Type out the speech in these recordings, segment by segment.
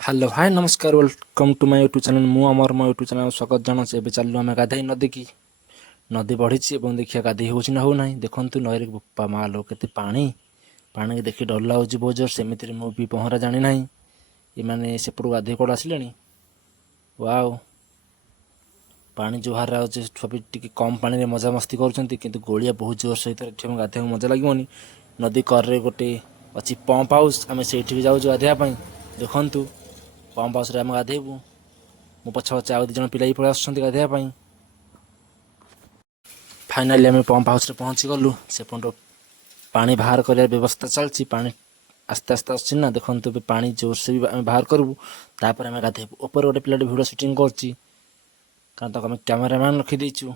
Hello hi नमस्कार welcome to my YouTube channel मु अमर मो यूट्यूब चैनल स्वागत जनाऊँ एवं चलू आम गाधे नदी की नदी बढ़ी देखिए गाधे हो ना देखु नई बोपा माँ लो के पानी पानी की देखिए डर लगुच बहुत जोर सेमती मु भी पहरा जानी ना ये सेपटू गाधे कौड़ आसिले वाओ पानी जुहार छुआ टी कम पानी मजा मस्ती कर गोलिया बहुत जोर सहित गाधे मजा लगे नदी कर गोटे अच्छी पंप हाउस आम से भी जाऊँ गाधेवाई देखु पंप हाउस आम गाधेबू मो पछ पछे आउ दिज पिला भी पलि आस गाधेवाई फाइनाली आम पंप हाउस पहुँची गलु से पॉइंट पानी बाहर कर व्यवस्था चलती पानी आस्ते आस्ते आस देखो पानी जोर से भी आम बाहर करूँ तापर आम गाधेबू ऊपर गोटे पिला भिडियो सुटिंग कर कारण तक आम कैमेरामैन रखीदेचु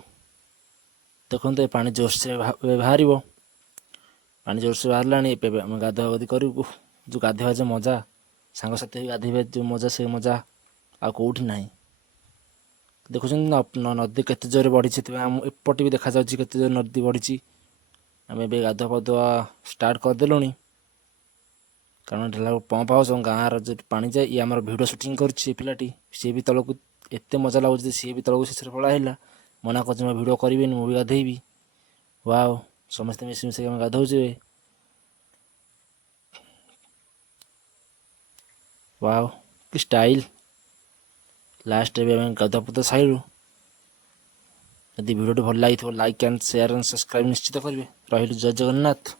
देखो ये पानी जोर से बाहर पानी जोर से बाहर आम गाधुआ गाधि करूँ जो गाधेवा जो मजा सांग साथी गाधे जो मजा से मजा आ कौटी ना देखुं नदी केते जोर बढ़ी एपटे भी देखा केते जोर नदी बढ़ी आम ए गाधुआ पाधुआ स्टार्ट करदेलु कारण पंप हाउस गाँव जो पानी जाए ये आम भिडियो सुटिंग कर सी भी तलक एत मजा लगुच सी भी तलक शेष पड़ा मना कर भिडियो करी मुझे गाधेबी वाओ समस्ते मिसी मिस गाधौचे वाओ कि स्टाइल लास्ट भी आम गाधुआ पाधुआ सारू यदि भिडियो भल लगी like and share and subscribe निश्चित करेंगे रही जय जगन्नाथ।